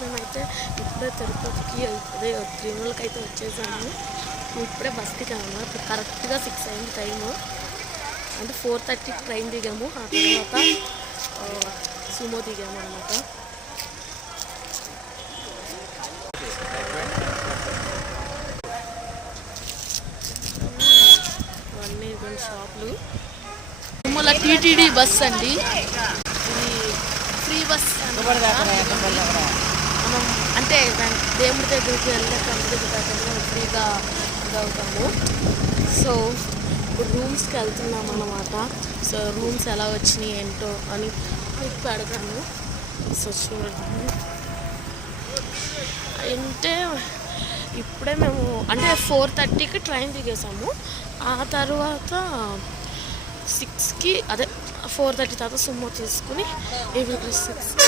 మేమైతే ఇప్పుడే తిరుపతికి అదే తిరుమలకి అయితే వచ్చేసాము. ఇప్పుడే బస్ దిగాము. ఇప్పుడు కరెక్ట్గా 6 అయింది టైము. అంటే 4:30కి ట్రైన్ దిగాము. ఆ తర్వాత సుమో దిగాము అనమాట. ఇవన్నీ ఇవన్నీ షాపులు. తిరుమల టీటీడీ బస్ అండి. ఇది ఫ్రీ బస్ మనం అంటే దేవుడి దగ్గరికి వెళ్ళాక మనం ఫ్రీగా ఇదవుతాము. సో ఇప్పుడు రూమ్స్కి వెళ్తున్నాం అన్నమాట. సో రూమ్స్ ఎలా వచ్చినాయి ఏంటో అని మీకు పెడతాను. సో చూడండి. అంటే ఇప్పుడే మేము అంటే 4:30కి ట్రైన్ దిగేసాము. ఆ తర్వాత 6కి అదే 4:30 తర్వాత సుమో తీసుకుని ఈవినింగ్ 6కి